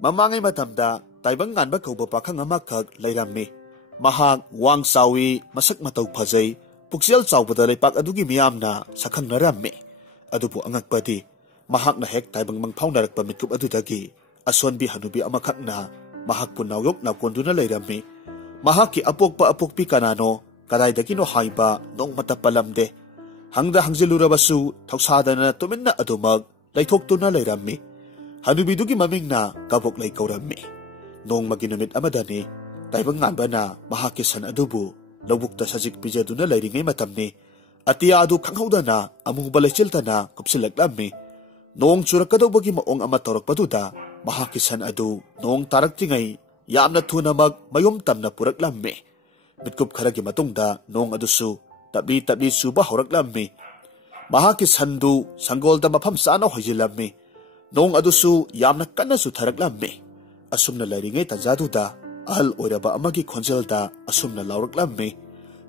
Mamangai matamda taibang nganba kauba pakhang amakak leirammi. Mahak wang sawi masak matau phajai puksel chawbada leipak adugi miyamna sakhangnarammi. Adubu angakpadi mahakna hek taibang mangphaunarakpa mitkup adudagi asonbi hanubi amakhakna mahakpu nawyok nakonduna leirammi. Mahakki apokpa apokpi kanano kadaidagino haiba nongmata palamde. Hangda hangzilurabasu thausadana tuminna adumag laithoktuna leirammi. Hanubidugi mamingna kabok lay kaurammi. Nong maginumit amadani, taibang nganba na mahakisan adubu, lawukta sajik pijaduna layringay matamni, at iya adu kanghawda na among balachilta na kupsilaglammi. Nong churakadawbagi maong amatorak paduda, mahakisan adu, nong taraktingay, yamna tunamag mayumtam na puraklammi. Mitkup karagi matungda, nong adusu, tabi-tabi suba horaklammi. Mahakisan du, sanggolda mapamsana hojilammi. Nong adusu yamna kanna su tharaklammi. Asumna lairingay tanjaduda ahal oiraba amagi khonjelda asumna lauraklammi.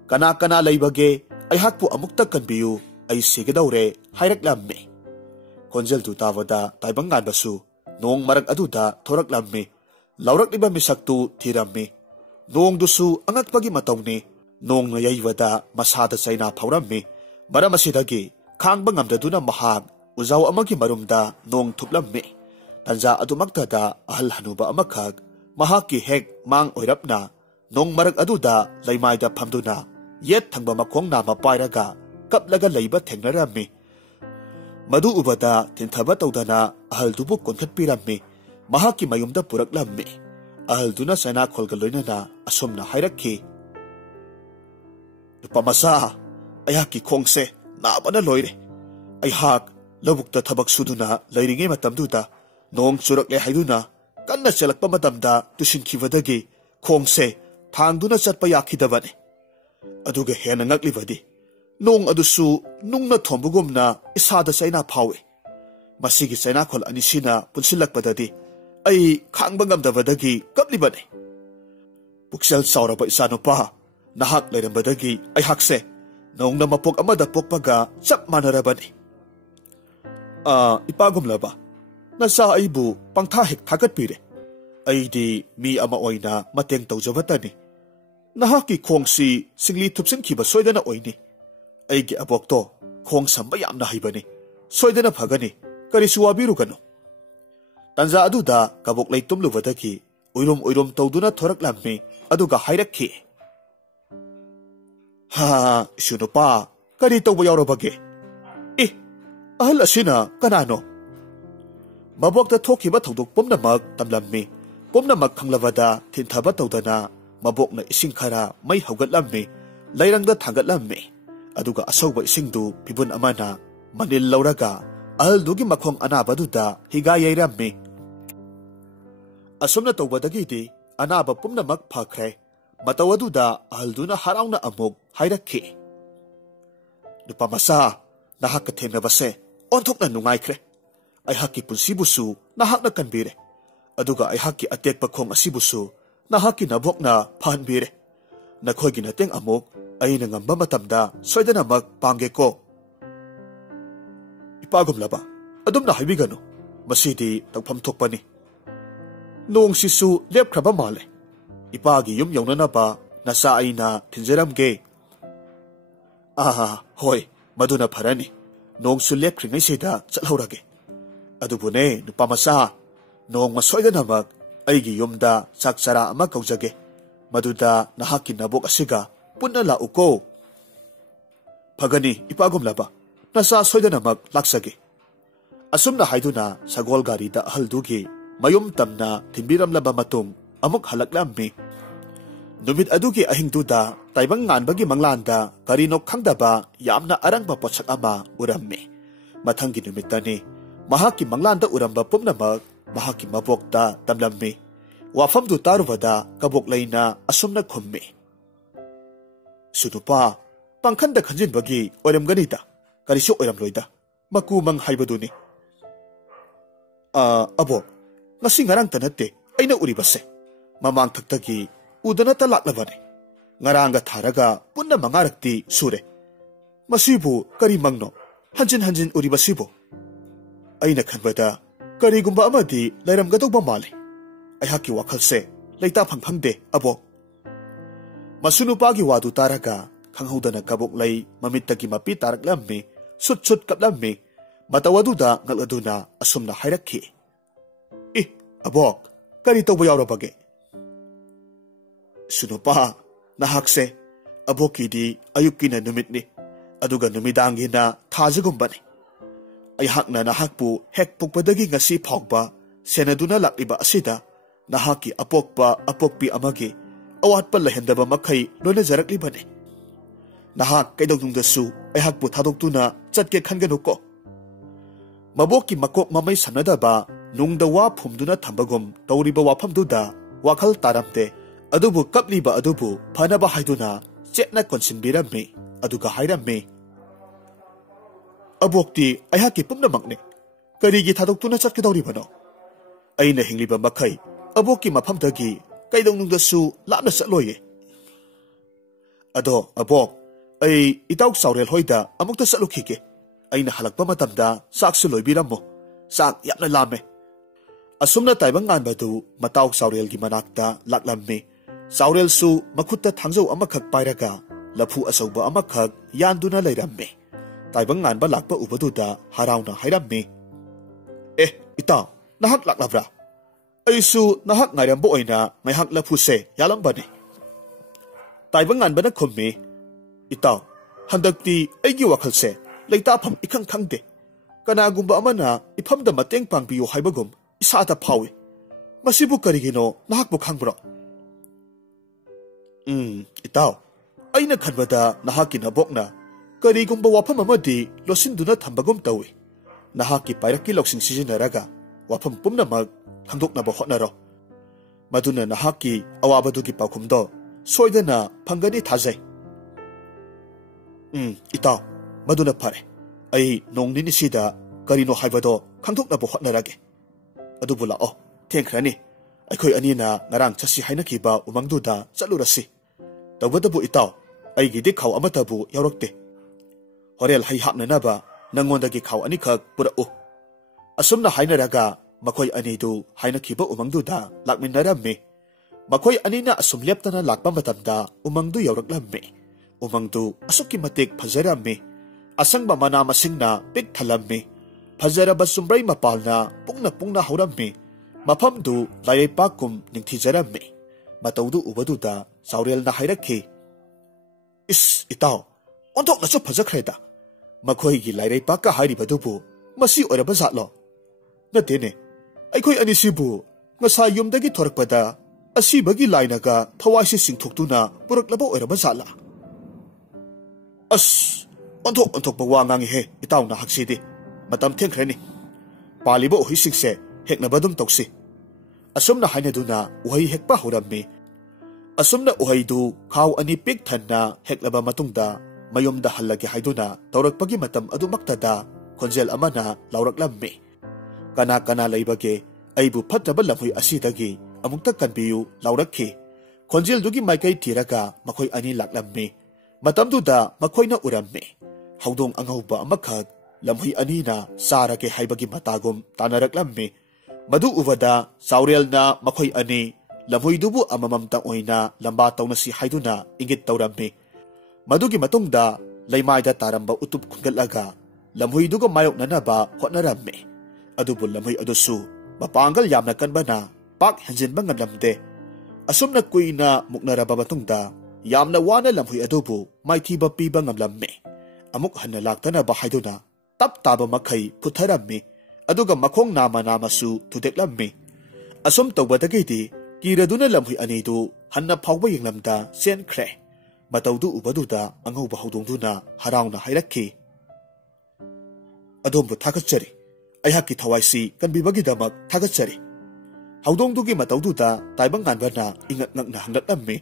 Kana laibage ay hakpu amukta kanbiyu ay sigadaure hayraklammi. Khonjeldu tawada taibang nganbasu nong marak aduda thoraklammi. Laurakliba misaktu thirammi. Nong dusu angakpagi matawni nong ngayaywada masada sayna phaurammi. Maramasidagi khangba ngamdaduna mahak uzaw amagi marumda nong thuplammi. Tanja adumaktada ahal hanuba amakhak mahaki hek mang oirapna nong marak aduda laymayda phamduna yet thangba makhongna mapayraga kaplaga leiba thengnarammi. Madu ubada tinthaba tawdana ahal dubu konkhatpirammi. Mahaki mayumda puraklammi. Ahal duna sana kholga loinana asomna hayrakki. Nupamasa ayaki khongse nabana loire. Ayhak lawukta thabak suduna lairingay matamduda nong churakle haiduna kanna chalakpa matamda tusinkhibadagi khongse thangduna chatpa yakhidabane. Aduga hena ngaklibadi nong adusu nungna thombugumna isada saina phawe. Masigi saina khol anisina punsilakpadadi ay khangba ngamdabadagi kaplibane. Puksel sauraba isanupa nahak lairambadagi ay hakse nong na mapok amada pokpaga chap manarabane. Ipagumlaba nasa aibu pangthahik thagatpire. Aidi mi ama oina mateng tawjabatani. Nahaki khongsi singli thupsinkiba soidana oini. Aigi abokto khong samba yamna haibani. Soidana phagani karisu wabirugano. Tanja aduda kabok lay tumlubadagi uirum tawduna thoraklammi aduga hayrakki. Ha sunupa kari tawba yawrabage. Ahal asina kanano. Mabokta thokiba thawdok pumnamak tamlammi. Pumnamak khanglabada tinthaba tawdana mabokna ising khara may hawgatlammi. Layrangda thangatlammi. Aduga asawba isingdu pibun amana manil lauraga ahal dugi makhong anabaduda higayayrammi. Asumna tawbadagidi anaba pumnamak phakre. Matawaduda ahal duna harawna amuk hayrakki. Nupamasa nahak kathengabase onthok na nungaikre. Ay haki punsibusu nahak na kanbire. Aduga ay haki atek pakhong asibusu nahaki nabok na pahanbire. Nakhoy ginateng amok ay nangamba matamda soydana magpangge ko. Ipagumlaba adum na haibigano masidi tagpamtok ni. Noong sisu lepkraba male. Ipagi yumyaw na ba nasa ay na tinjeramge. Hoy maduna parani. Nong sulep kringay sida chalhawrage. Adubune nupamasa nong masoyda namag ay giyumda saksara ama kaujage. Maduda nahakin nabok asiga punna lauko. Pagani ipagumlaba nasa soyda namag laksage. Asum na haiduna sa golgari da haldugi mayumtam na timbiramlaba matung amok halaklammi. Numit adugi ahing duda taibang nganbagi manglanda karino khangdaba yamna arangba potsak ama urammi. Mathangi numitani mahaki manglanda uramba pumnamak mahaki mabokta tamlammi. Wafamdu taruvada kabok layna asumna khummi. Sunupa pangkhanda khanjinbagi oiramganida karisu oiramloida makumang haibaduni. Abo ngasi ngarang tanate ayna uribase. Mamang thagtagi udana talaklabane. Ngaranga tharaga punna mangarakti sure. Masibu kari mangno hanjin uribasibo. Ayna khanbada karigumba amadi layramgadogba male. ꯑꯩꯍꯥꯛꯀꯤ ꯋꯥꯈꯜꯁꯦ ꯂꯩꯇꯥꯐꯝ ꯈꯪꯗꯦ ꯑꯕꯣꯛ꯫ ꯃꯁꯨ ꯅꯨꯄꯥꯒꯤ ꯋꯥꯗꯨ ꯇꯥꯔꯒ ꯈꯪꯍꯧꯗꯅ ꯀꯕꯣꯛ ꯂꯩ ꯃꯃꯤꯠꯇꯒꯤ ꯃꯄꯤ ꯇꯥꯔꯛꯂꯝꯃꯤ, ꯁꯨꯠ ꯁꯨꯠ ꯀꯞꯂꯝꯃꯤ꯫ ꯃꯇꯧ ꯑꯗꯨꯗ ꯉꯛꯂꯗꯨꯅ ꯑꯁꯨꯝꯅ ꯍꯥꯏꯔꯛꯈꯤ, "ꯏ ꯑꯕꯣꯛ, ꯀꯔꯤ ꯇꯧꯕ ꯌꯥꯎꯔꯕꯒꯦ?" "ꯁꯨꯅꯨꯄꯥ, ꯅꯍꯥꯛꯁꯦ ꯑꯕꯣꯛꯀꯤꯗꯤ ꯑꯌꯨꯛꯀꯤꯅ ꯅꯨꯃꯤꯠꯅꯤ, ꯑꯗꯨꯒ ꯅꯨꯃꯤꯗꯥꯡꯒꯤꯅ ꯊꯥꯖꯒꯨꯝꯕꯅꯤ꯫ ꯑꯩꯍꯥꯛꯅ ꯅꯍꯥꯛꯄꯨ ꯍꯦꯛ ꯄꯣꯛꯄꯗꯒꯤ ꯉꯁꯤ ꯐꯥꯎꯕ ꯁꯦꯟꯅꯗꯨꯅ ꯂꯥꯛꯂꯤꯕ ꯑꯁꯤꯗ ꯅꯍꯥꯛꯀꯤ ꯑꯄꯣꯛꯄ ꯑꯄꯣꯛꯄꯤ ꯑꯃꯒꯤ ꯑꯋꯥꯠꯄ ꯂꯩꯍꯟꯗꯕ ꯃꯈꯩ ꯂꯣꯏꯅꯖꯔꯛꯂꯤꯕꯅꯤ꯫ ꯅꯍꯥꯛ ꯀꯩꯗꯧꯅꯨꯡꯗꯁꯨ ꯑꯩꯍꯥꯛꯄꯨ ꯊꯥꯗꯣꯛꯇꯨꯅ ꯆꯠꯀꯦ ꯈꯟꯒꯅꯨꯀꯣ꯫ ꯃꯕꯣꯛꯀꯤ ꯃꯀꯣꯛ ꯃꯃꯩ ꯁꯝꯅꯗꯕ ꯅꯨꯡꯗ ꯋꯥ ꯐꯨꯝꯗꯨꯅ ꯊꯝꯕꯒꯨꯝ ꯇꯧꯔꯤꯕ ꯋꯥꯐꯝꯗꯨꯗ ꯋꯥꯈꯜ ꯇꯥꯔꯝꯗꯦ, ꯑꯗꯨꯕꯨ ꯀꯞꯂꯤꯕ ꯑꯗꯨꯕꯨ ꯐꯅꯕ ꯍꯥꯏꯗꯨꯅ ꯆꯦꯠꯅ ꯀꯣꯟꯁꯤꯟꯕꯤꯔꯝꯃꯤ꯫ ꯑꯗꯨꯒ ꯍꯥꯏꯔꯝꯃꯤ, "ꯑꯕꯣꯛꯇꯤ ꯑꯩꯍꯥꯛꯀꯤ ꯄꯨꯝꯅꯃꯛꯅꯤ, ꯀꯔꯤꯒꯤ ꯊꯥꯗꯣꯛꯇꯨꯅ ꯆꯠꯀꯗꯧꯔꯤꯕꯅꯣ? ꯑꯩꯅ ꯍꯤꯡꯂꯤꯕ ꯃꯈꯩ ꯑꯕꯣꯛꯀꯤ ꯃꯐꯝꯗꯒꯤ ꯀꯩꯗꯧꯅꯨꯡꯗꯁꯨ ꯂꯥꯞꯅ ꯆꯠꯂꯣꯏꯌꯦ꯫ ꯑꯗꯣ ꯑꯕꯣꯛ, ꯑꯩ ꯏꯇꯥꯎ ꯆꯥꯎꯔꯦꯜ ꯍꯣꯏꯗ ꯑꯃꯨꯛꯇ ꯆꯠꯂꯨꯈꯤꯒꯦ꯫ ꯑꯩꯅ ꯍꯜꯂꯛꯄ ꯃꯇꯝꯗ ꯆꯥꯛꯁꯨ ꯂꯣꯏꯕꯤꯔꯝꯃꯣ, ꯆꯥꯛ ꯌꯥꯝꯅ ꯂꯥꯝꯃꯦ." ꯑꯁꯨꯝꯅ ꯇꯥꯏꯕꯪꯉꯥꯟꯕꯗꯨ ꯃꯇꯥꯎ ꯆꯥꯎꯔꯦꯜꯒꯤ ꯃꯅꯥꯛꯇ ꯂꯥꯛꯂꯝꯃꯤ꯫ ꯆꯥꯎꯔꯦꯜꯁꯨ ꯃꯈꯨꯠꯇ ꯊꯥꯡꯖꯧ ꯑꯃꯈꯛ ꯄꯥꯏꯔꯒ ꯂꯐꯨ ꯑꯆꯧꯕ ꯑꯃꯈꯛ ꯌꯥꯟꯗꯨꯅ ꯂꯩꯔꯝꯃꯤ꯫ ꯇꯥꯏꯕꯪꯉꯥꯟꯕ ꯂꯥꯛꯄ ꯎꯕꯗꯨꯗ ꯍꯔꯥꯎꯅ ꯍꯥꯏꯔꯝꯃꯤ, "ꯑꯦ ꯏꯇꯥꯎ, ꯅꯍꯥꯛ ꯂꯥꯛꯂꯕ꯭ꯔꯥ? ꯑꯩꯁꯨ ꯅꯍꯥꯛ ꯉꯥꯏꯔꯝꯕ ꯑꯣꯏꯅ ꯉꯥꯏꯍꯥꯛ ꯂꯐꯨꯁꯦ ꯌꯥꯜꯂꯝꯕꯅꯤ." ꯇꯥꯏꯕꯪꯉꯥꯟꯕꯅ ꯈꯨꯝꯃꯤ, "ꯏꯇꯥꯎ, ꯍꯟꯗꯛꯇꯤ ꯑꯩꯒꯤ ꯋꯥꯈꯜꯁꯦ ꯂꯩꯇꯥꯐꯝ ꯏꯈꯪ ꯈꯪꯗꯦ꯫ ꯀꯅꯥꯒꯨꯝꯕ ꯑꯃꯅ ꯏꯐꯝꯗ ꯃꯇꯦꯡ ꯄꯥꯡꯕꯤꯌꯨ ꯍꯥꯏꯕꯒꯨꯝ ꯏꯁꯥꯗ ꯐꯥꯎꯏ꯫ ꯃꯁꯤꯕꯨ ꯀꯔꯤꯒꯤꯅꯣ ꯅꯍꯥꯛꯄꯨ ꯈꯪꯕ꯭ꯔꯣ?" "ꯏꯇꯥꯎ, ꯑꯩꯅ ꯈꯟꯕꯗ ꯅꯍꯥꯛꯀꯤ ꯅꯕꯣꯛꯅ ꯀꯔꯤꯒꯨꯝꯕ ꯋꯥꯐꯝ ꯑꯃꯗꯤ ꯂꯣꯠꯁꯤꯟꯗꯨꯅ ꯊꯝꯕꯒꯨꯝ ꯇꯧꯏ꯫ ꯅꯍꯥꯛꯀꯤ ꯄꯥꯏꯔꯛꯀꯤ ꯂꯧꯁꯤꯡ ꯁꯤꯖꯤꯟꯅꯔꯒ ꯋꯥꯐꯝ ꯄꯨꯝꯅꯃꯛ ꯈꯪꯗꯣꯛꯅꯕ ꯍꯣꯠꯅꯔꯣ꯫ ꯃꯗꯨꯅ ꯅꯍꯥꯛꯀꯤ ꯑꯋꯥꯕꯗꯨꯒꯤ ꯄꯥꯎꯈꯨꯝꯗꯣ ꯁꯣꯏꯗꯅ ꯐꯪꯒꯅꯤ ꯊꯥꯖꯩ." "ꯏꯇꯥꯎ, ꯃꯗꯨꯅ ꯐꯔꯦ꯫ ꯑꯩ ꯅꯣꯡ ꯅꯤನಿꯁꯤꯗ ꯀꯔꯤꯅꯣ ꯍꯥꯏꯕꯗꯣ ꯈꯪꯗꯣꯛꯅꯕ ꯍꯣꯠꯅꯔꯒꯦ꯫ ꯑꯗꯨꯕꯨ ꯂꯥꯛꯑꯣ, ꯊꯦꯡꯈ꯭ꯔꯅꯤ꯫ ꯑꯩꯈꯣꯏ ꯑꯅꯤꯅ ꯉꯔꯥꯡ ꯆꯠꯁꯤ ꯍꯥꯏꯅꯈꯤꯕ ꯎꯃꯪꯗꯨꯗ ꯆꯠꯂꯨꯔꯁꯤ꯫ ꯇꯧꯕꯇꯕꯨ ꯏꯇꯥꯎ, ꯑꯩꯒꯤꯗꯤ ꯈꯥꯎ ꯑꯃꯠꯇꯕꯨ ꯌꯥꯎꯔꯛꯇꯦ꯫ ꯍꯣꯔꯦꯟ ꯍꯩ ꯍꯥꯞꯅꯅꯕ ꯅꯪꯉꯣꯟꯗꯒꯤ ꯈꯥꯎ ꯑꯅꯤꯈꯛ ꯄꯨꯔꯛꯎ." ꯑꯁꯨꯝꯅ ꯍꯥꯏꯅꯔꯒ ꯃꯈꯣꯏ ꯑꯅꯤꯗꯨ ꯍꯥꯏꯅꯈꯤꯕ ꯎꯃꯪꯗꯨꯗ ꯂꯥꯛꯃꯤꯟꯅꯔꯝꯃꯤ꯫ ꯃꯈꯣꯏ ꯑꯅꯤꯅ ꯑꯁꯨꯝ ꯂꯦꯞꯇꯅ ꯂꯥꯛꯄ ꯃꯇꯝꯗ ꯎꯃꯪꯗꯨ ꯌꯧꯔꯛꯂꯝꯃꯤ꯫ ꯎꯃꯪꯗꯨ ꯑꯁꯨꯛꯀꯤ ꯃꯇꯤꯛ ꯐꯖꯔꯝꯃꯤ꯫ ꯑꯁꯪꯕ ꯃꯅꯥ ꯃꯁꯤꯡꯅ ꯄꯤꯛ ꯊꯜꯂꯝꯃꯤ꯫ ꯐꯖꯔꯕ ꯆꯨꯝꯕ꯭ꯔꯩ ꯃꯄꯥꯜꯅ ꯄꯨꯡꯅ ꯄꯨꯡꯅ ꯍꯧꯔꯝꯃꯤ꯫ ꯃꯐꯝꯗꯨ ꯂꯥꯏꯔꯩꯄꯥꯛꯀꯨꯝ ꯅꯤꯡꯊꯤꯖꯔꯝꯃꯤ꯫ ꯃꯇꯧꯗꯨ ꯎꯕꯗꯨꯗ ꯆꯥꯎꯔꯦꯜꯅ ꯍꯥꯏꯔꯛꯈꯤ, "ꯏꯁ ꯏꯇꯥꯎ, ꯑꯣꯟꯊꯣꯛꯅꯁꯨ ꯐꯖꯈ꯭ꯔꯦꯗ꯫ ꯃꯈꯣꯏꯒꯤ ꯂꯥꯏꯔꯩꯄꯥꯛꯀ ꯍꯥꯏꯔꯤꯕꯗꯨꯕꯨ ꯃꯁꯤ ꯑꯣꯏꯔꯕ ꯖꯥꯠꯂꯣ? ꯅꯠꯇꯦꯅꯦ, ꯑꯩꯈꯣꯏ ꯑꯅꯤꯁꯤꯕꯨ ꯉꯁꯥꯏ ꯌꯨꯝꯗꯒꯤ ꯊꯣꯔꯛꯄꯗ ꯑꯁꯤꯕꯒꯤ ꯂꯥꯏꯅꯒ ꯊꯋꯥꯏꯁꯤ ꯆꯤꯡꯊꯣꯛꯇꯨꯅ ꯄꯨꯔꯛꯂꯕ ꯑꯣꯏꯔꯕ ꯖꯥꯠꯂꯥ? ꯑꯁ, ꯑꯣꯟꯊꯣꯛꯄ ꯋꯥ ꯉꯥꯡꯉꯤꯍꯦ ꯏꯇꯥꯎ ꯅꯍꯥꯛꯁꯤꯗꯤ꯫ ꯃꯇꯝ ꯊꯦꯡꯈ꯭ꯔꯅꯤ꯫ ꯄꯥꯜꯂꯤꯕ ꯎꯍꯩꯁꯤꯡꯁꯦ ꯍꯦꯛꯅꯕ ꯑꯗꯨꯝ ꯇꯧꯁꯤ." ꯑꯁꯨꯝꯅ ꯍꯥꯏꯅꯗꯨꯅ ꯎꯍꯩ ꯍꯦꯛꯄ ꯍꯧꯔꯝꯃꯤ꯫ ꯑꯁꯨꯝꯅ ꯎꯍꯩꯗꯨ ꯈꯥꯎ ꯑꯅꯤ ꯄꯤꯛ ꯊꯟꯅ ꯍꯦꯛꯂꯕ ꯃꯇꯨꯡꯗ ꯃꯌꯨꯝꯗ ꯍꯜꯂꯒꯦ ꯍꯥꯏꯗꯨꯅ ꯇꯧꯔꯛꯄꯒꯤ ꯃꯇꯝ ꯑꯗꯨꯃꯛꯇꯗ ꯈꯣꯟꯖꯦꯜ ꯑꯃꯅ ꯂꯥꯎꯔꯛꯂꯝꯃꯤ, "ꯀꯅꯥ ꯀꯅꯥ ꯂꯩꯕꯒꯦ? ꯑꯩꯕꯨ ꯐꯠꯇꯕ ꯂꯝꯍꯨꯏ ꯑꯁꯤꯗꯒꯤ ꯑꯃꯨꯛꯇ ꯀꯟꯕꯤꯌꯨ" ꯂꯥꯎꯔꯛꯈꯤ꯫ ꯈꯣꯟꯖꯦꯜꯗꯨꯒꯤ ꯃꯥꯏꯀꯩ ꯊꯤꯔꯒ ꯃꯈꯣꯏ ꯑꯅꯤ ꯂꯥꯛꯂꯝꯃꯤ꯫ ꯃꯇꯝꯗꯨꯗ ꯃꯈꯣꯏꯅ ꯎꯔꯝꯃꯤ ꯍꯧꯗꯣꯡ ꯑꯉꯧꯕ ꯑꯃꯈꯛ ꯂꯝꯍꯨꯏ ꯑꯅꯤꯅ ꯆꯥꯔꯒꯦ ꯍꯥꯏꯕꯒꯤ ꯃꯇꯥꯒꯨꯝ ꯇꯥꯅꯔꯛꯂꯝꯃꯤ꯫ ꯃꯗꯨ ꯎꯕꯗ ꯆꯥꯎꯔꯦꯜꯅ ꯃꯈꯣꯏ ꯑꯅꯤ ꯂꯝꯍꯨꯏꯗꯨꯕꯨ ꯑꯃꯃꯝꯇ ꯑꯣꯏꯅ ꯂꯝꯕꯥ ꯇꯧꯅꯁꯤ ꯍꯥꯏꯗꯨꯅ ꯏꯪꯒꯤꯠ ꯇꯧꯔꯝꯃꯤ꯫ ꯃꯗꯨꯒꯤ ꯃꯇꯨꯡꯗ ꯂꯩꯃꯥꯏꯗ ꯇꯥꯔꯝꯕ ꯎꯇꯨꯞ ꯈꯨꯟꯒꯠꯂꯒ ꯂꯝꯍꯨꯏꯗꯨꯒ ꯃꯥꯌꯣꯛꯅꯅꯕ ꯍꯣꯠꯅꯔꯝꯃꯤ꯫ ꯑꯗꯨꯕꯨ ꯂꯝꯍꯨꯏ ꯑꯗꯨꯁꯨ ꯃꯄꯥꯡꯒꯜ ꯌꯥꯝꯅ ꯀꯟꯕꯅ ꯄꯥꯛ ꯍꯦꯟꯖꯤꯟꯕ ꯉꯝꯂꯝꯗꯦ꯫ ꯑꯁꯨꯝꯅ ꯀꯨꯏꯅ ꯃꯨꯛꯅꯔꯕ ꯃꯇꯨꯡꯗ ꯌꯥꯝꯅ ꯋꯥꯅ ꯂꯝꯍꯨꯏ ꯑꯗꯨꯕꯨ ꯃꯥꯏꯊꯤꯕ ꯄꯤꯕ ꯉꯝꯂꯝꯃꯤ꯫ ꯑꯃꯨꯛ ꯍꯟꯅ ꯂꯥꯛꯇꯅꯕ ꯍꯥꯏꯗꯨꯅ ꯇꯞ ꯇꯥꯕ ꯃꯈꯩ ꯄꯨꯊꯔꯝꯃꯤ꯫ ꯑꯗꯨꯒ ꯃꯈꯣꯡ ꯅꯥꯝꯃꯁꯨ ꯊꯨꯗꯦꯛꯂꯝꯃꯤ꯫ ꯑꯁꯨꯝ ꯇꯧꯕꯗꯒꯤꯗꯤ ꯀꯤꯔꯗꯨꯅ ꯂꯝꯍꯨꯏ ꯑꯅꯤꯗꯨ ꯍꯟꯅ ꯐꯥꯎꯕ ꯌꯦꯡꯂꯝꯗ ꯆꯦꯟꯈ꯭ꯔꯦ꯫ ꯃꯇꯧꯗꯨ ꯎꯕꯗꯨꯗ ꯑꯉꯧꯕ ꯍꯧꯗꯣꯡꯗꯨꯅ ꯍꯔꯥꯎꯅ ꯍꯥꯏꯔꯛꯈꯤ, "ꯑꯗꯣꯝꯕꯨ ꯊꯥꯒꯠꯆꯔꯤ꯫ ꯑꯩꯍꯥꯛꯀꯤ ꯊꯋꯥꯏꯁꯤ ꯀꯟꯕꯤꯕꯒꯤꯗꯃꯛ ꯊꯥꯒꯠꯆꯔꯤ." ꯍꯧꯗꯣꯡꯗꯨꯒꯤ ꯃꯇꯧꯗꯨꯗ ꯇꯥꯏꯕꯪꯉꯥꯟꯕꯅ ꯏꯉꯛ ꯉꯛꯅ ꯍꯪꯂꯛꯂꯝꯃꯤ,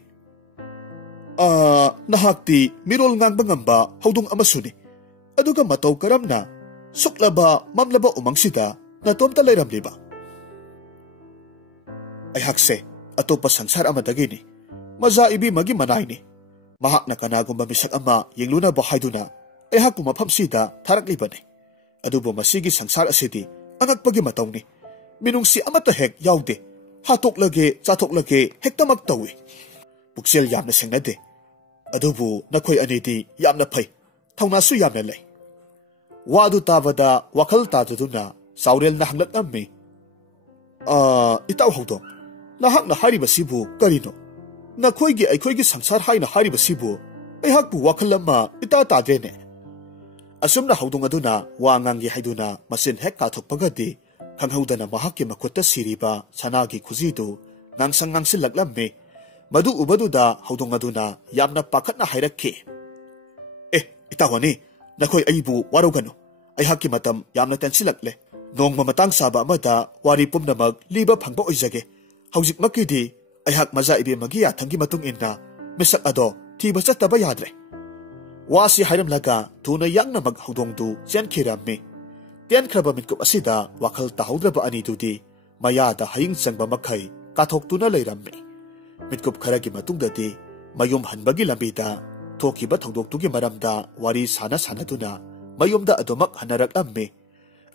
"ꯅꯍꯥꯛꯇꯤ ꯃꯤꯔꯣꯜ ꯉꯥꯡꯕ ꯉꯝꯕ ꯍꯧꯗꯣꯡ ꯑꯃꯁꯨꯅꯤ, ꯑꯗꯨꯒ ꯃꯇꯧ ꯀꯔꯝꯅ ꯁꯨꯛꯂꯕ ꯃꯝꯂꯕ ꯎꯃꯪꯁꯤꯗ ꯅꯇꯣꯝꯇ ꯂꯩꯔꯝꯂꯤꯕ?" "ꯑꯩꯍꯥꯛꯁꯦ ꯑꯇꯣꯞꯄ ꯁꯪꯁꯥꯔ ꯑꯃꯗꯒꯤꯅꯤ, ꯃꯖꯥ ꯏꯕꯦꯝꯃꯒꯤ ꯃꯅꯥꯏꯅꯤ꯫ ꯃꯍꯥꯛꯅ ꯀꯅꯥꯒꯨꯝꯕ ꯃꯤꯁꯛ ꯑꯃ ꯌꯦꯡꯂꯨꯅꯕ ꯍꯥꯏꯗꯨꯅ ꯑꯩꯍꯥꯛꯄꯨ ꯃꯐꯝꯁꯤꯗ ꯊꯥꯔꯛꯂꯤꯕꯅꯤ꯫ ꯑꯗꯨꯕꯨ ꯃꯁꯤꯒꯤ ꯁꯪꯁꯥꯔ ꯑꯁꯤꯗꯤ ꯑꯉꯛꯄꯒꯤ ꯃꯇꯧꯅꯤ꯫ ꯃꯤꯅꯨꯡꯁꯤ ꯑꯃꯠꯇ ꯍꯦꯛ ꯌꯥꯎꯗꯦ꯫ हातोक्लगे चाथोक्लगे हेक्तमक तौई पुक्सेल यामना सेंगनदे अदुबु नखोय अनिदि यामना फै थौनासु यामना लै वादु ताबदा वखल तादुदुना सावरेल ना हंगलकअम्मी इताउ हौदो नहाकना हारिबसिबु करिनो नखोयगी अखोयगी संसार हाइना हारिबसिबु अैहाकबु वखल अमा इता तादेने असुमना हौदोंग अदुना वांगांगी हाइदुना मसिन हेक काथोकपगदि खंगहौदना महाकि मखुत्ता सिरिबा सनागी खुजीदु नांसंग नांसिलक्लम्मे मधु उबदुदा हौदोंग अदुना यामना पाखतना हाइरक्खे इतावनी नखोय अइबु वारोगनु अैहाकि मतम यामना टेंसिलक्ले नोंगमा मतंग साबा अमदा वारी पुमनमक लीबा फंगबा ओइजगे हौजिकमकिदि अैहाक मजा इबेमगी याथंगी मतुंग इन्ना मिसक अदो थीबा चत्तबा याद्रे वासी हाइरमलगा थुना यांगनमक हौदोंदु चेनखिराम्मे तेनख्रबा मिटकुप असिदा वाखल ताहौद्रबा अनिदुदि मयादा हयिंग चंगबा मखै काथोक्तुना लैरम्मे मिटकुप खरगी मतुंगददि मयुम हनबगी लंबिदा थोखिबा थौदोक्तुगी मरमदा वारी साना सानदुना मयुमदा अदुमक हनरक्लम्मे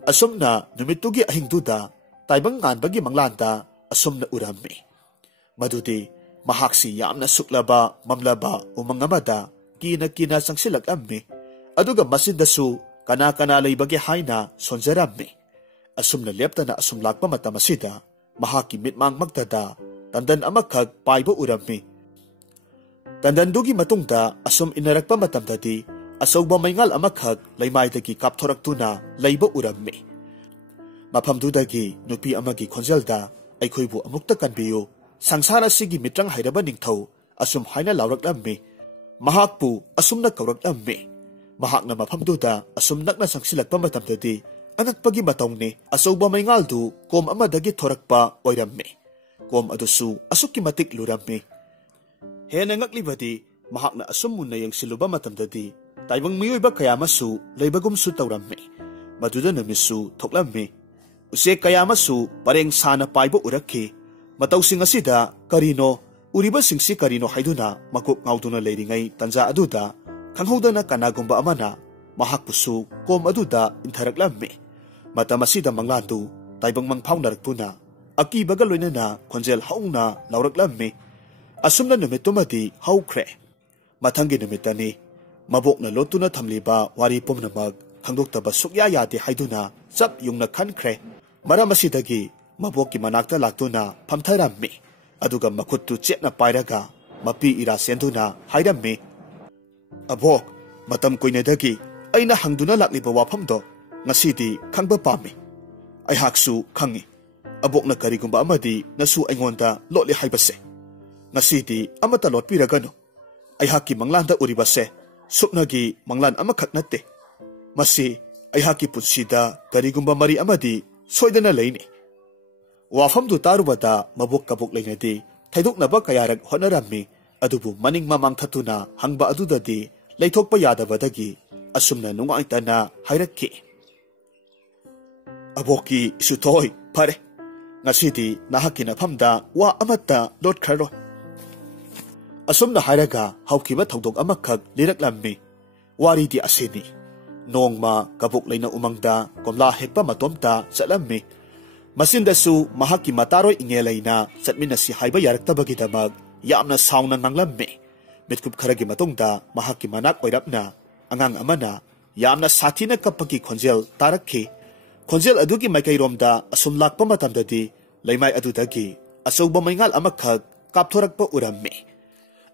असुमना नुमित्तुगी अहिंगदुदा ताइबंग गानबगी मंगलांदा असुमना उरम्मे मदुदि महाक्सी यामना सुक्लबा ममलबा उमंग अमदा कीना कीना संगसिलक्लम्मे अदुगा मसिदसु कना कना लेबगे हाइना सोंजरम्मे असुमना लेप्तना असुम लाक्पा मतम असिदा महाकी मिटमांग मक्तदा तंदन अमखक पाइबा उरम्मे तंदनदुगी मतुंगदा असुम इनरक्पा मतमददि असौबा मैंगाल अमखक लैमाइदगी कापथोरक्तुना लैबा उरम्मे मफमदुदगी नुपी अमगी खोंजलदा अैखोइबु अमुक्ता कनबियु संसार असिगी मित्रंग हाइरबा निंगथौ असुम हाइना लावरक्लम्मे महाकपु असुमना कौरक्लम्मे महाकना मफमदुदा असुम नकना संगसिलक्पा मतमददि अनक्पगी मतौने असौबा मैंगालदु कोम अमदगी थोरक्पा ओइरम्मे कोम अदुसु असुक्की मतिक लुरम्मे हेना ngaklibadi mahakna asum munna yengsiluba matamdadi taibang miyoiba kayamasu leibagumsu tawramme maduda namisu thoklamme use kayamasu pareng sana paiba urakhi matawsing asida karino uriba singsi karino haiduna makuk ngauduna leiringai tanja aduda khanghodana kanagumba amana mahakpusu kom aduda inthaраklamme matamasida manglantu taibang mangphaunarakpuna akibaga loinana khonjel hauna lauraklamme असुमना नुमितुमदि हौख्रे मथंगी नुमितनी मबोकना लोतुना थमलिबा वारी पुमनमक खंदोक्तबा सुक्या यादे हाइदुना चप युंगना खनख्रे मरम असिदगी मबोककी मनाक्ता लाक्तुना फमथराम्मे अदुगा मखुत्तु चेतना पाइरगा मपी इरा सेंदुना हाइरम्मे अबोक मतम कुइनेदगी अइना हंगदुना लाक्लिबा वाफमदो ngasiदी खंगबा पामे अैहाकसु खंगी अबोकना करिगुंबा अमदि नसु अइंगोंदा लोटले हाइबसे ngasiदी amata lotpiragano aihaki manglanda uribase supnagi manglan amakhak natte masi aihaki putsida karigumba mari amadi soidana leini wafam du tarubada mabuk kabuk leinadi thaidoknaba kayarak honarammi adubu maning mamang thatuna hangba adudadi leithokpa yadabadagi asumna nungaitana hairakki aboki isutoi pare ngasiदी nahakina phamda wa amata lot kharo असुमना हाइरगा हौकिबा थौदोक अमखक लिरक्लम्मी वारीदी Aseni Nongma कबुक लेना उमंगदा कोमला हेक्पा मतोमता चलम्मी मसिंदसु महाकी मतारोय इंगे लेना चटमिनसी हाइबा यारक्तबगिदमक यामना साउना nganglम्मी मिटकुप खरगी मतोंगदा महाकी मनाक ओइरपना अंगांग अमना यामना साथीना कपकी खोंजेल तारक्खी खोंजेल अदुगी माइकैरोमदा assume Lhakpa मतमददि लैमाय अदुदगी असौबा मैंगाल अमखक कापथोरक्पा उरम्मी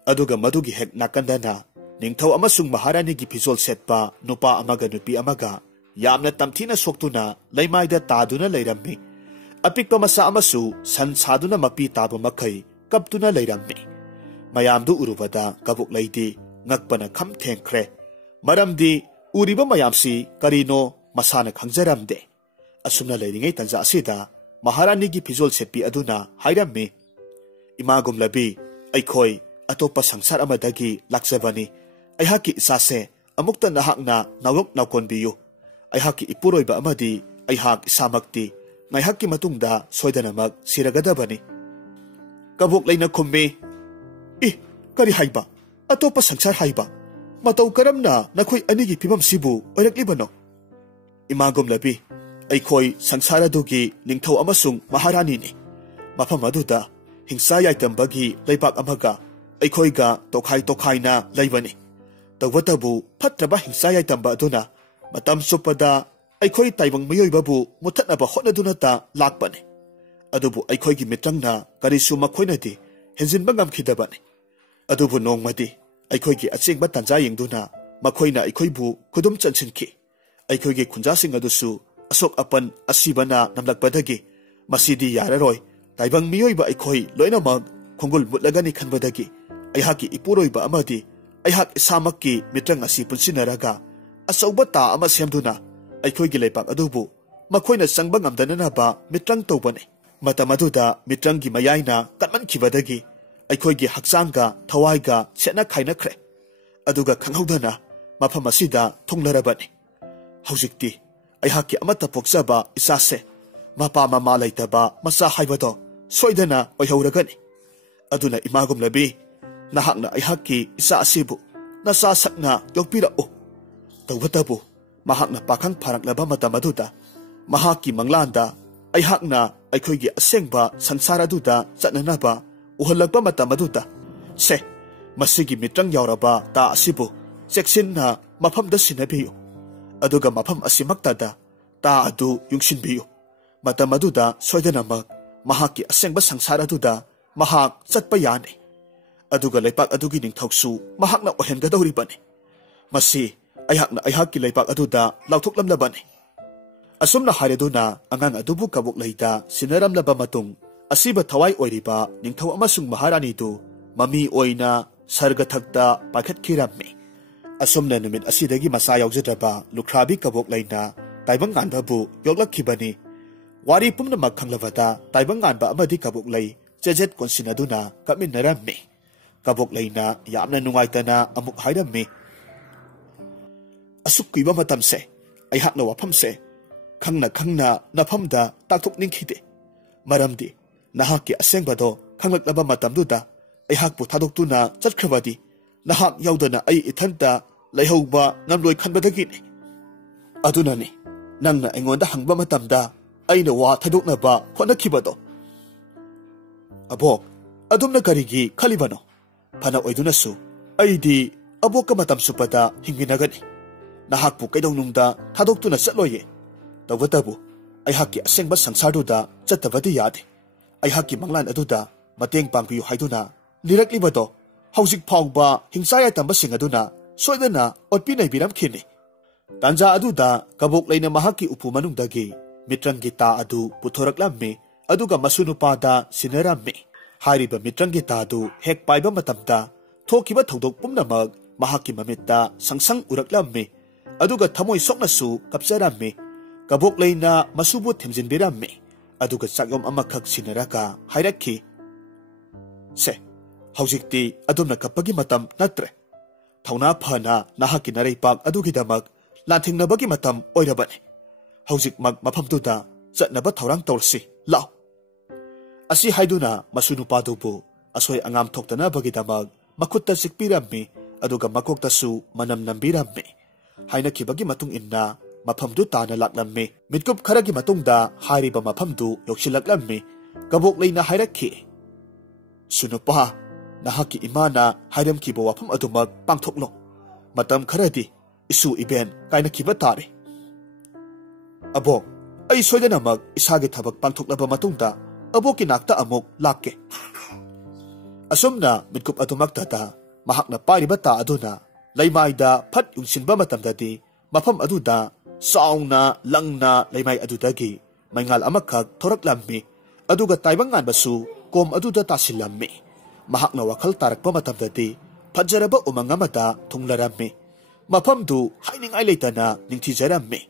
अदुगा मदुगी हेक नाकंदना निंगथौ अमसुंग महारानी की फिजोल सेटपा नुपा अमगा नुपी अमगा यामना तमथीना सोक्तुना लैमाइदा तादुना लैरम्मी अपिकपा मसा अमसु सन सादुना मपी ताबा मखै कपतुना लैरम्मी मयामदु उरुबदा कबुक लैदि ngakpana kham thengkhre maramdi uriba mayamsi karino masana khangjaramde asumna leiringai tanja asida maharani gi phizol setpi aduna hairammi imagum labi aikhoi अतोपा संसार अमदगी लाक्सबनी अैहाकी इसासे अमुक्ता नहाकना नावक नावकोनबियु अैहाकी इपुरोइबा अमदी अैहाक इसामक्ति ngaihakki matungda soidanamak siragadaबनी kabuk leina khummi kari haiba atopa sangsar haiba matau karamna nakhoi anigi phibam sibu oiraklibano imagom labi aikhoi sangsara dugi ningthau amasung maharani ni mafam aduda hingsa yaitambagi leipak amaga aikhoiga tokhaina leibani tawatabu phatraba hingsa yaitamba aduna matam supada aikhoi taibang miyoibabu muthatnaba hotnaduna ta lakpani adubu aikhoigi mitrangna karisu makhoinadi henjinba ngamkhidabani adubu nongmadi aikhoigi achingba tanja yengduna makhoina aikhoibu khudum chansinki aikhoigi khunjasing adusu asok apan asibana namlakpadagi masidi yararoi taibang miyoiba aikhoi loinamak khongul mutlagani khanbadagi aihaki ipuroiba amadi aihak isamakki mitrang asi punsinaraga asauba ta ama semduna aikhoigi leipak adubu makhoina sangba ngamdananaba mitrang tobani matamaduda mitrangi mayaina katman khibadagi aikhoigi haksanga thawaiga setna khaina khre aduga khanghaudana mafam asida thonglarabani haujikti aihaki amata poksaba isase mapa mama laitaba masa haibado soidana oihauragani aduna imagum labi nahakna aihaki isa asibu nasa sakna yokpirao tawatabu mahakna pakhang pharaklaba matamaduda mahaki manglanda aihakna aikhoigi asengba sansara duda chatnanaba uhalakba matamaduda se masigi mitrang yauraba ta asibu cheksinna mafamda sinabiyu aduga mafam asimaktada ta adu yungsinbiyu matamaduda soidanamak mahaki asengba sansara duda mahak chatpa yani aduga leipak adugi ningthoksu mahakna ohengadoribani masi aihakna aihaki leipak aduda lauthoklamlabani asumna hareduna angang adubu kabuk leida sinaramlaba matung asiba thawai oiriba ningthau amasung maharani du mami oina sarga thakta pakhat khirammi asumna numit asidagi masa yaujadraba lukhrabi kabuk leina taibang ganbabu yoklakhibani wari pumna makhanglawata taibang ganba amadi kabuk lei chejet konsinaduna kaminnarammi kabuk leina yamna nungaitana amuk hairammi asukkiba matamse aihakna wafamse khangna nafamda takthok ningkhide maramdi nahakki asengbado khanglaknaba matamduda aihakpu thadoktuna chatkhrawadi nahak yaudana ai ithanta laihauba ngamloi khanbadagini adunani nangna aingonda hangba matamda aina wa thadoknaba khonakhibado abok adumna karigi khalibano phana oidunasu aidi aboka matam supada hinginagani nahakpu kaidongnungda thadoktuna chatloye tawatabu aihaki asengba sangsarduda chatabadi yade aihaki manglan aduda mateng pangpiyu haiduna liraklibato haujik phawba hingsaya tamba singaduna soidana otpi naibiram khini tanja aduda kabok leina mahaki upu manungdagi mitrangi ta adu puthoraklammi aduga masunupada sinarammi hariba mitrangi ta adu hek paiba matamda thokiba thodok pumnamak mahaki mamitta sangsang uraklammi aduga thamoi soknasu kapcharammi kabok leina masubu themjinbirammi aduga chakyom amakhak sinaraka hairakhi se haujikti adumna kapagi matam natre thauna phana nahaki nareipak adugi damak lanthingnabagi matam oirabani haujik mak maphamduda chatnaba thorang tawrsi law asi haiduna masunupadubu asoi angam thoktana bagi damak makutta sikpirammi aduga makoktasu manam nambirammi haina kibagi matung inna mafamdu tana laklammi mitkup kharagi matungda hariba mafamdu yoksilaklammi kabok leina hairakhi sunupa nahaki imana hairam kibo wafam adumak pangthoklo matam kharadi isu iben kaina kiba tare abok ai soidanamak isagi thabak pangthoklaba matungda aboki nakta amok lakke asumna mitkup adumak tata mahakna pariba ta aduna leimaida phat yungsinba matamdadi mafam aduda sauna langna leimai adudagi maingal amakhak thoraklammi aduga taibangan basu kom aduda tasilammi mahakna wakhal tarakpa matamdadi phajaraba umangamata thunglarammi mafamdu hainingai leitana ningthijarammi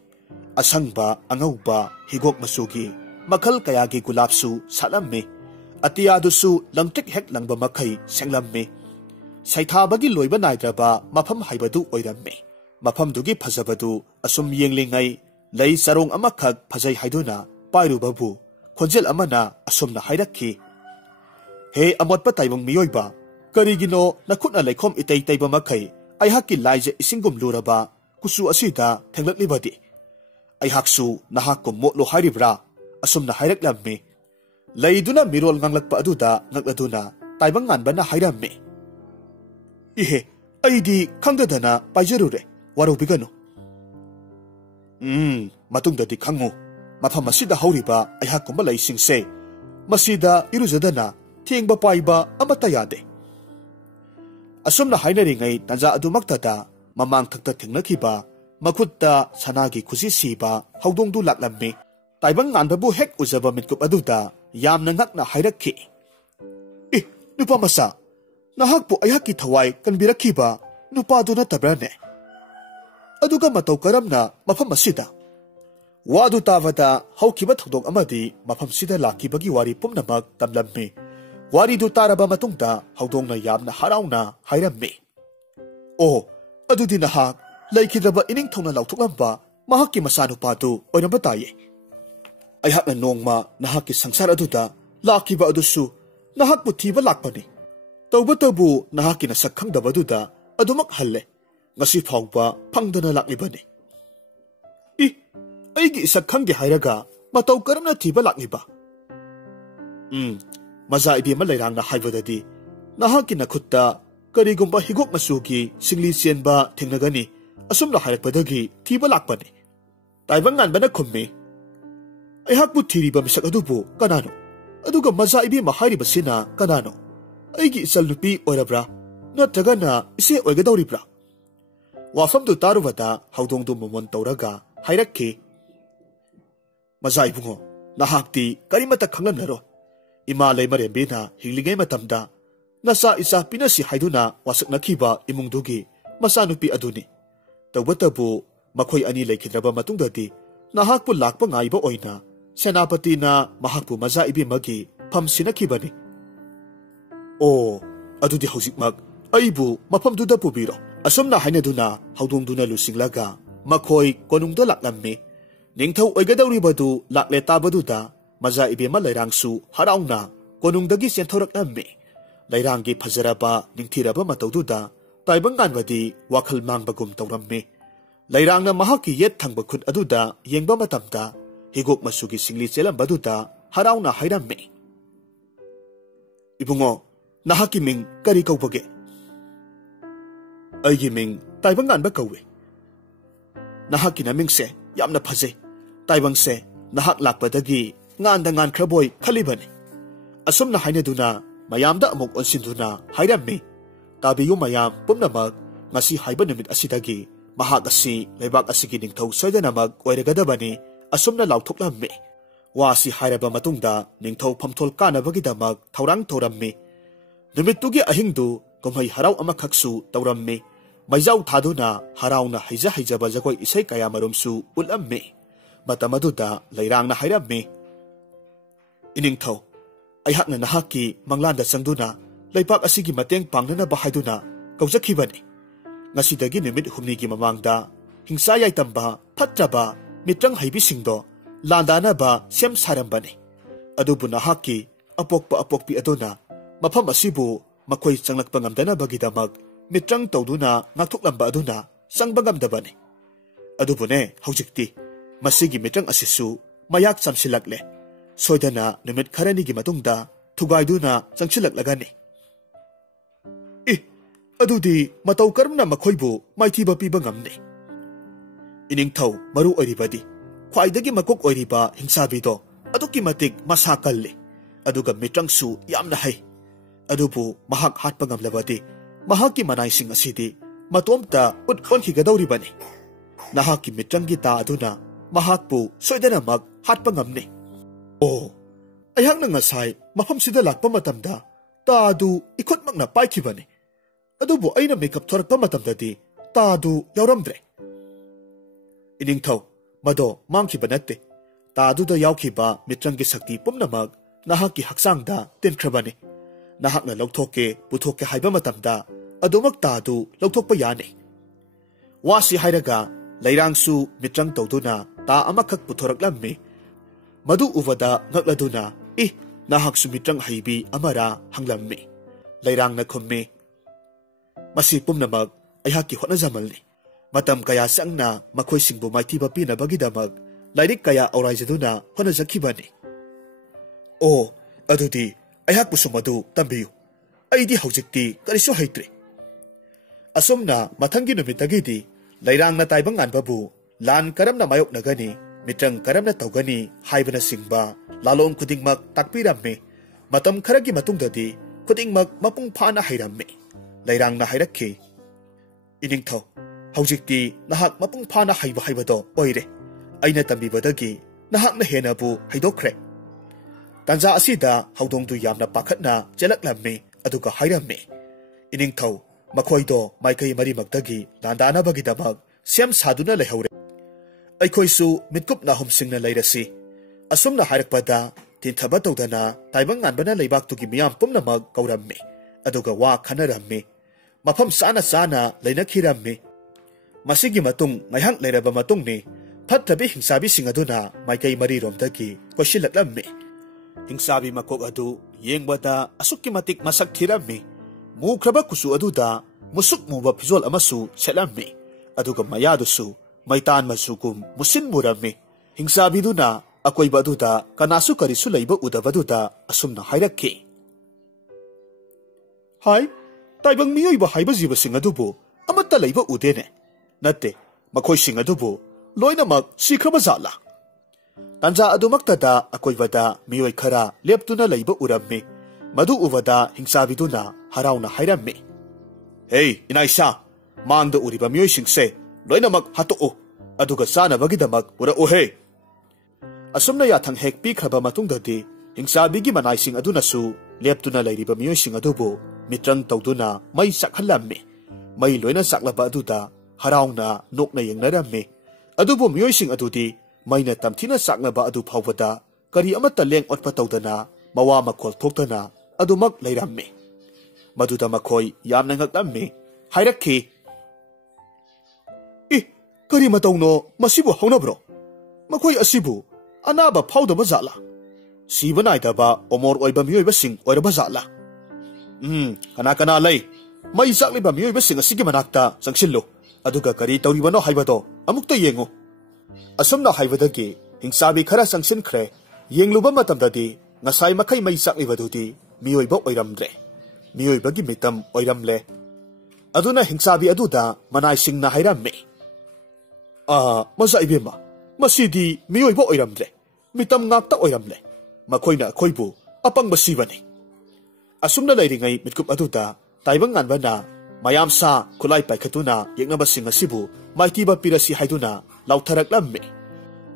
asangba angauba higok masugi makhal kayagi gulapsu salammi atiyadusu langtik hek langba makhai senglammi saithabagi loiba naidraba mafam haibadu oirammi mafamdugi phajabadu asum yenglingai lei sarong amakhak phajai haiduna pairubabu khonjel amana asumna hairakhi he amotpa taibang miyoiba karigino nakhutna leikhom itei teiba makhai aihaki laije isingum luraba kusu asida thenglaklibadi aihaksu nahakko motlo hairibra asumna hairaklammi Laiduna mirol nganglakpa aduda ngakladuna taibang nganbana hairame. Ihe, aidi khangdadana paijarure warubigano. Matungdadi khangu mafam asida hauriba ayhakumba laisingse masida iruzadana thiengba paiba amata yade. Asumna hainaringai tanja adumaktada mamang thakta thengnakiba makutta sanagi khusi siba haudongdu laklammi taibang nganbabu hek uzaba mitkup aduda yamna ngakna hairakhi. Nupa masa nahakpu ayhaki thawai kanbirakhiba nupadu natabrane. Aduga matau karamna mafam asida wadu tavada haukiba thodok amadi mafam sida lakibagi wari pumnamak tamlammi. Wari du taraba matungda haudongna yamna harauna hairammi. Oh, adudi nahak laikidraba ining thongna lauthoklampa mahakki masanupadu oinamba taye. Ayhakna nongma nahakki sangsar aduda lakiba adusu nahakpu thiba lakpani. Tawbatabu nahakki na sakhangdabaduda adumak halle. Ngasi phawba phangdana laklibani. Aigi sakhanggi hairaga matau karamna thiba lakliba. Maza ibi ma lairangna haibadadi nahakki nakhutta karigumba higok masugi singli sienba thengnagani asumna hairakpadagi thiba lakpani. Taibang nganbana khummi ayhakpu thiriba misak adubu kanano aduga maza ibi ma hairibasina kanano aigi isal nupi oirabra natragana ise oigadawribra. Wafamdu tarubada haudongdu momon tawraga hairakki. Maza ibungo nahakti karimata khanglamnaro. Ima laimarembina hinglingai matamda nasa isa pinasi haiduna wasaknakiba imungdugi masanupi aduni. Tawbatabu makhoi ani laikhidraba matungdadi nahakpu lakpa ngaiba oina senapati na mahakpu maza ibimagi phamsinakibani. Oh, adudi haujikmak aibu mafamduda pubiro. Asumna hainaduna haudongduna lusinglaga makhoi konungda laklammi. Ningthau oigadawribadu lakle tabaduda maza ibema lairangsu harauna konungdagi senthoraklammi. Lairangi phajaraba ningthiraba matawduda taibang nganbadi wakhal mangbagum tawrammi. Lairangna mahakki yet thangba khut aduda yengba matamda higok masugi singli chelambaduda harauna hairammi. Ibungo nahakki ming kari kaubage? Aigi ming taibang nganba kauwe. Nahakki namingse yamna phajai. Taibangse nahak lakpadagi nganda ngan khraboy khalibani. Asumna hainaduna mayamda amok onsinduna hairammi. Tabiyu mayam pumnamak ngasi haiba numit asidagi mahak asi laibak asigi ningthau soidanamak oiragadabani asumna lauthoklammi. Wasi hairaba matungda ningthau phamthol kanabagidamak thaurang thorammi. Numittugi ahingdu kumhai harau amakhaksu tawrammi. Maijau thaduna harauna haija haijaba jagoi isai kaya marumsu ulammi. Matamaduda lairangna hairammi. Iningthau ayhakna nahakki manglanda sangduna laipak asigi mateng pangnanaba haiduna kaujakhibani. Ngasidagi numit humnigi mamangda hingsa yaitamba phatraba mitrang haibisingdo landanaba sem sarambani. Adubu nahakki apokpa apokpi aduna mafam asibu makhoi changlakpa ngamdanabagidamak mitrang tawduna ngakthoklampa aduna sangba ngamdabani. Adubune haujikti masigi mitrang asisu mayak chamsilakle. Soidana numit kharanigi matungda thugaiduna changsilaklagani. Adudi matau karamna makhoibu maithiba piba ngamne. Iningthau maru oiribadi khwaidagi makok oiriba hingsabido aduki matik masa kalle. Aduga mitrangsu yamna hai. Adubu mahak hatpa ngamlabadi mahakki manaising asidi matomta utkhonkhigadawribani. Nahakki mitrangi ta aduna mahakpu soidanamak hatpa ngamne. Oh, ayhakna ngasai mafamsida lakpa matamda ta adu ikhotmakna paikhibani. Adubu aina makeup thorakpa matamdadi ta adu yauramdre. Iningthau mado mangkhiba natte. Ta aduda yaukhiba mitrangi sakti pumnamak nahakki haksangda tinkrabani. Nahakna lauthokke puthokke haiba matamda adumak ta adu lauthokpa yani. Wasi hairaga lairangsu mitrang tawduna ta amakhak puthoraklammi. Madu uvada ngakladuna nahaksu mitrang haibi amara hanglammi. Lairangna khummi. Masi pumnamak ayhakki hotnajamalni. Matam kaya sangna makhoi singbu maithiba pinabagidamak lairik kaya auraijaduna honajakhibani. Oh, अदुदी अयहाकपुसु मदु तंबियु अइदी हौजिक्ति करिसु हैत्रे असुमना मथंगी नुमितगिदी लैरांगना ताइबंग अनबबु लान करमना मायोकनगनी मित्रंग करमना तौगनी हाइबना सिंगबा लालोंग खुदिंगमक ताकपिरम्मे मतम खरगी मतुंगददी खुदिंगमक मपुंग फाना हैरम्मे लैरांगना हैरक्खि इनिंगथौ हौजिक्ति नहाक मपुंग फाना हैबा हैबदो ओइरे अइना तंबिबदगी नहाकना हेनाबु हैदोखरे तंजा असिदा हौदोंदु यामना पाखतना चेलकलम्मे अदुगा हैरम्मे इनिंगथौ मखोइदो माइकई मरीमक्तगी नांदानबगिदमक same सादुना लेहौरे अइखोइसु मितकुप नाहुमसिंगना लैरसि असुमना हारकपदा तिनथबा तौदना ताइबंग अनबना लेबाक्तुगी मियाम पुमनमक कौरम्मे अदुगा वा खनरम्मे मफम साना साना लैनखिरम्मे मसिगी मतुंग ngayhak leiraba matungni phattabi hingsabi singaduna maikai mari romdagi kosilaklamme hingsabi makok adu yengbada asukki matik masak thirammi mukraba kusu aduda musuk muba phizol amasu selammi aduga mayadusu maitan masukum musin murammi hingsabi duna akoiba aduda kanasu karisu leiba udabaduda asumna hairakki hai taibang miyoiba haiba jiba singadubu amatta leiba udene नत्ते मखोई सिंग अदुबु लोइनमक सिख्रबा जाला तंजा अदुमक्तदा अकोइबदा मियोय खरा लेप्तुना लैबा उरम्मे मधु उबदा हिंसाबिदुना हराउना हाइरम्मे हे इनाइसा मांगदा उरिबा मियोय सिंगसे लोइनमक हातोओ अदुगा सानबगिदमक उरओ हे असुमना याथंग हेक पिख्रबा मतुंगदि हिंसाबिगी मनाइसिंग अदुनासु लेप्तुना लैरिबा मियोय सिंग अदुबु मित्रंग तौदुना मै साखलम्मे मै लोइना साखलबा अदुदा हराउना नोकना यंगनरम्मे अदुबु मियोइसिंग अदुदी मैना तमथिना साकनबा अदु फावबदा करी अमत्ता Laing ओटपा तौदना मवा मखोल थोक्तना अदुमक लैरम्मे मदुदा मखोय यामना ngaklamme हाइरक्खि इ करी मतौनो मसिबु हौनब्रो मखोय असिबु अनाबा फावदबा जाला सिबा नाइदबा ओमोर ओइबा मियोइबसिंग ओइरबा जाला कना कना लै मै साकलिबा मियोइबसिंग असिगी मनाक्ता संगसिल्लो अदुगा करी तौरिबनो हाइबदो अमुक्ता येंगो असमना हाइबदगी हिंसाबी खरा संगसिनख्रे येंगलुबा मतमददी ngasai makai mai saklibadudi miyoiba oiramdre miyoibagi mitam oiramle aduna hingsabi aduda manai singna hairamme masa ibema masidi miyoiba oiramdre mitam ngakta oiramle makoina khoibu apangba sibani asumna lairingai mitkup aduda taibang anbana mayam sa kulai paikhatuna yengnaba singasibu maitiba pirasi haiduna lautharaklamme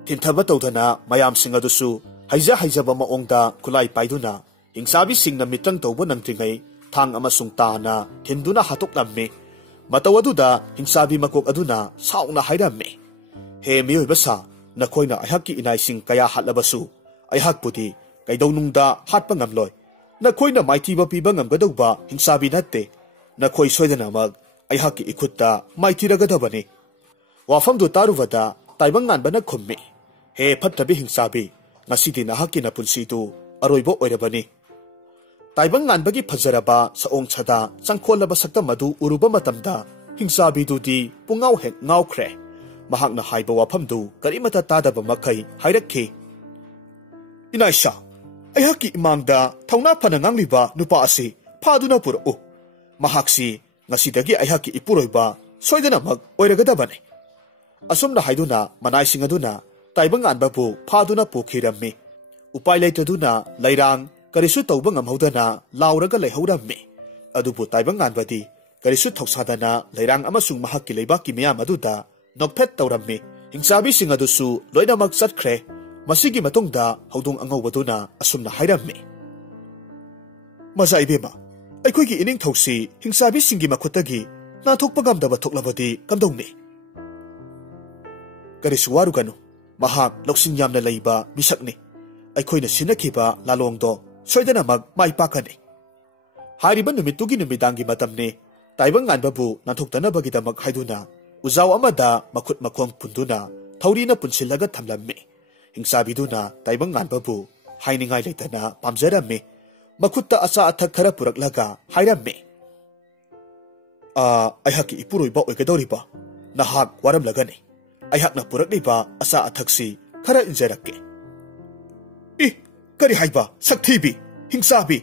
tinthaba tawdana mayam singadusu haija haijaba maongda kulai paiduna hingsabi singna mitang tawba nangtringai thang amasung tana thinduna hatoklamme matawaduda hingsabi makok aduna sauna hairamme he miyoibasa nakoina ayhakki inai sing kaya hatlabasu ayhakpudi kaidawnungda hatpa ngamloi nakoina maitiba piba ngamgadawba hingsabi natte nakoi soidana mag ayhakki ikutta maitiragadabani wafamdu taruvada taibang bana khumme he phattabi hingsabi ngasidi nahakki na punsitu aroibo oirabani taibang bagi phajaraba saong chada changkholaba sakta madu uruba matamda hingsabi dudi pungau hek ngaukhre mahakna haiba wafamdu karimata tadaba makai hairakhi inaisha ayhakki imangda thauna phana ngangliba nupa ase phaduna puro mahaksi ngasidagi ayhakki ipuroiba soidana mag oiragadabani asumna haiduna manai singaduna taibang anbabu phaduna pokhirammi upai leitaduna lairang karisu tawba ngamhodana lauraga leihaurammi adubu taibang anbadi karisu thoksadana lairang amasung mahakki leibakki miyam aduda nokphet tawrammi hingsabi singadusu loinamak chatkhre masigi matungda haudung angawbaduna asumna hairammi maza ibema ꯑꯩꯈꯣꯏꯒꯤ ꯏꯅꯤꯡ ꯊꯧꯁꯤ ꯍꯤꯡꯁꯥꯕꯤꯁꯤꯡꯒꯤ ꯃꯈꯨꯠꯇꯒꯤ ꯅꯥꯟꯊꯣꯛꯄ ꯉꯝꯗꯕ ꯊꯣꯛꯂꯕꯗꯤ ꯀꯝꯗꯧꯅꯤ ꯀꯔꯤꯁꯨ ꯋꯥꯔꯨꯒꯅꯨ ꯃꯍꯥꯛ ꯂꯧꯁꯤꯡ ꯌꯥꯝꯅ ꯂꯩꯕ ꯃꯤꯁꯛꯅꯤ ꯑꯩꯈꯣꯏꯅ ꯁꯤꯟꯅꯈꯤꯕ ꯂꯥꯂꯣꯡꯗꯣ ꯁꯣꯏꯗꯅꯃꯛ ꯃꯥꯏ ꯄꯥꯛꯀꯅꯤ ꯍꯥꯏꯔꯤꯕ ꯅꯨꯃꯤꯠꯇꯨꯒꯤ ꯅꯨꯃꯤꯗꯥꯡꯒꯤ ꯃꯇꯝꯅꯤ ꯇꯥꯏꯕꯪ ꯉꯥꯟꯕꯕꯨ ꯅꯥꯟꯊꯣꯛꯇꯅꯕꯒꯤꯗꯃꯛ ꯍꯥꯏꯗꯨꯅ ꯎꯖꯥꯎ ꯑꯃꯗ ꯃꯈꯨꯠ ꯃꯈꯣꯡ ꯄꯨꯟꯗꯨꯅ ꯊꯧꯔꯤꯅ ꯄꯨꯟꯁꯤꯜꯂꯒ ꯊꯝꯂꯝꯃꯤ ꯍꯤꯡꯁꯥꯕꯤꯗꯨꯅ ꯇꯥꯏꯕꯪ ꯉꯥꯟꯕꯕꯨ ꯍꯥꯏꯅꯤꯡꯉꯥꯏ ꯂꯩꯇꯅ ꯄꯥꯝꯖꯔꯝꯃꯤ makutta asa athak khara puraklaga hairamme ayhakki ipuroiba oigadoriba nahak waram lagani ayhakna purakliba asa athaksi khara injarakke kari haiba sakthibi हिंसाबी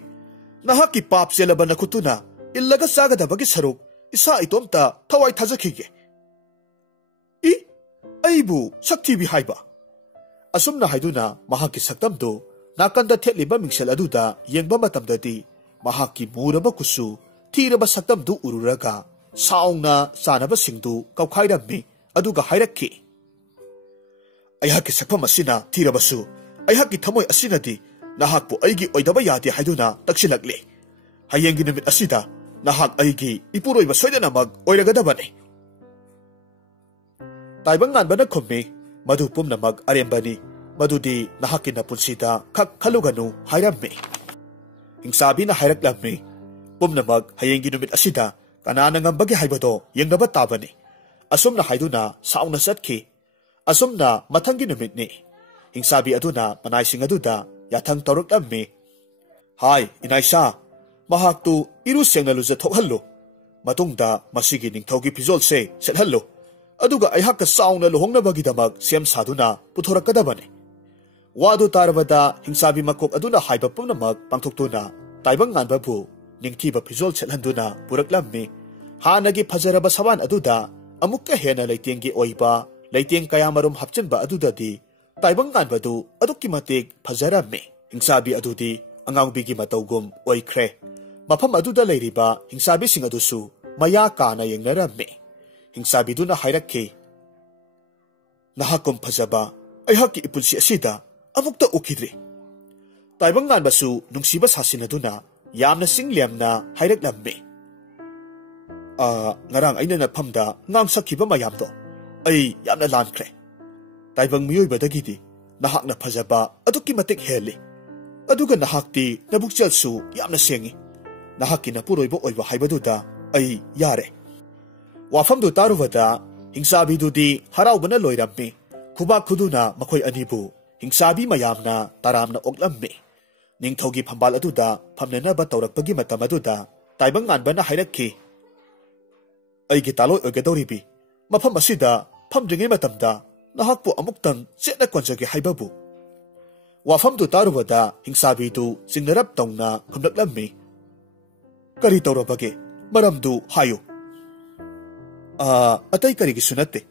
नहाकी पाप चेलबा नखुतुना इल्लगा सागदबगी सरुक इसा इतोमता थवाई थाजखिगे इ अइबु शक्तिबी हाइबा असुमना हाइदुना महाकी सक्तमदो नाकंदा थेटलिबा मिंगसेल अदुदा येंगबा मतमददी महाकी मूरबा कुसु थीरबा सक्तमदु उरुरगा साउंगना सानबा सिंगदु कौखाइरम्मी अदुगा हाइरक्की अयहाकी सक्फम असिना थीरबसु अयहाकी थमोय असिनदी नहाकपु अइगी ओइदबा यादे हाइदुना तक्सिलक्ले हयेंगी नुमित असिदा नहाक अइगी इपुरोइबा सोइदनमग ओइरगदबने ताइबंगानबना खुम्मी मधु पुमनमग अरेंबनी मधुदी नहाकी नपुंसीदा खक खलुगनु हाइरम्मी हिंसाबीना हाइरक्लम्मी पुमनमग हयेंगी नुमित असिदा कनाना ngambagi haibado yengnaba tabani asumna haiduna sauna satki asumna mathangi numitni hingsabi aduna manaising aduda yathang toroklammi hai inaisa mahaktu iru sengnalu ja thokhallu matungda masigi ningthogi pizol se sethallu aduga aihakka sauna lohongnabagi damak sem saduna puthorakadabani wadu tarabada hingsabi makok aduna haiba pumnamak pangthoktuna taibang nganbabu ningthiba pizol sethanduna puraklammi हानगी फजरब सवान अदुदा अमुक्का हेना लैतेंगी ओइबा लैतेंग कयामरुम हपचनबा अदुदादी ताइबंग गानबदु अदुक्की मतेक फजरम्मे हिंसाबी अदुदी अंगांगबीगी मतौगुम ओइख्रे मफम अदुदा लैरिबा हिंसाबी सिंग अदुसु मया काना येंगनरम्मे हिंसाबीदुना हाइरक्के नहाकुम फजबा अयहाकी इपुलसी असिदा अमुक्ता उखिद्रे ताइबंग गानबसु नुंगसिबा सासिनदुना यामना सिंगलेमना हाइरक्लम्मे ngarang aina na phamda ngang sakhiba mayamdo ai yamna lankhre taibang miyoi badagidi nahak na phajaba aduki matik heli aduga nahakti nabukchal su yamna sengi nahaki na puroibo oiba haibaduda ai yare wafam du taruvada hingsabi dudi haraubana loirammi khuba khuduna makhoi anibu hingsabi mayamna taramna oklammi ningthogi phambal aduda phamnana ba tawrakpagi matam aduda taibang nganbana hairakki अइगी तालोय ओगदौरिबी मफम असिदा फमद्रिङै मतमदा नहाकपु अमुक्तंग चेना कोनजगे हाइबाबु वाफमदु तारुबदा हिंसाबीदु सिंगरब तौना खुमलक्लम्मी करी तौरबगे मरमदु हायो अतै करिगी सुनते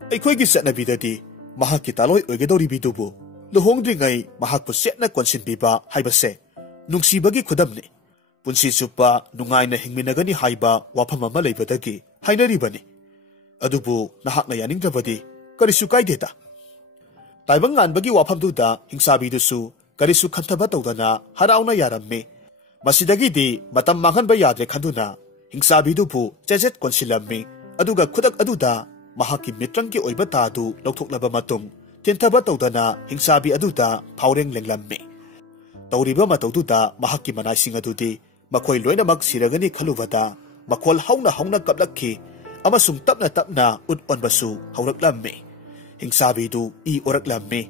अइखोइगी चेनाबीददी महाकी तालोय ओगदौरिबीदुबु लुहोंगद्रिङै महाकपु चेना कोनसिनबीबा हाइबसे नुंगसिबगी खुदमने पुंसी चुप्पा नुंगाइना हिंगमिनगनी हाइबा वाफम अमा लैबदगी हाइनरिबनी अदुबु नहाकना यानिंगद्रबदी करिसु काइदेता ताइबंग गानबगी वाफमदुदा हिंसाबीदुसु करिसु खंथबा तौदना हराउना यारम्मे मसिदगीदी मतम मांगनबा याद्रे खंदुना हिंसाबीदुबु चेजेट कोनसिलम्मी अदुगा खुदक अदुदा महाकी मित्रंगी ओइबा तादु लौथोकलबा मतुंग तिंथबा तौदना हिंसाबी अदुदा फावरेंग लेंगलम्मी तौरिबा मतौदुदा महाकी मनाइसिंग अदुदी मखोइ लोइनमक सिरगनी खलुबदा मखोल हौना हौना कपलक्खी अमसुंग तपना तपना उट ओनबसु हौरक्लम्मे हिंसाबीदु ई ओरक्लम्मे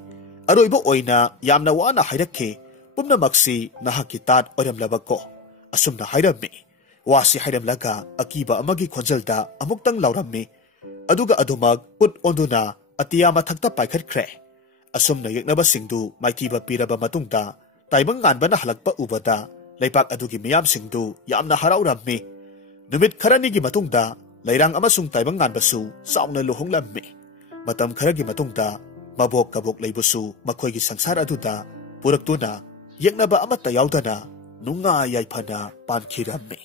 अरोइबो ओइना यामना वाना हाइरक्खे पुमनमक्सी नहाकी तात ओरमलबको असुमना हाइरम्मे वासी हाइरमलगा अकीबा अमगी खोंजलदा अमुक्तंग लाउरम्मे अदुगा अदुमक उट ओंदुना Atiya मथक्ता पाइखटख्रे असुमना यeknaba singdu maithiba piraba matungda ताइबंग गानबना हलक्पा उबदा लैपाक अदुगी मियाम सिंगदु यामना हराउरम्मे नुमित खरनिगी मतुंगदा लैरांग अमसुंग ताइबंग गानबसु साउना लुहोंगलम्मे मतम खरगी मतुंगदा मबोक कबोक लैबसु मखोइगी संसार अदुदा पुरक्तुना यeknaba अमत्ता याउदना नुंगा याइफना पानखिरम्मे।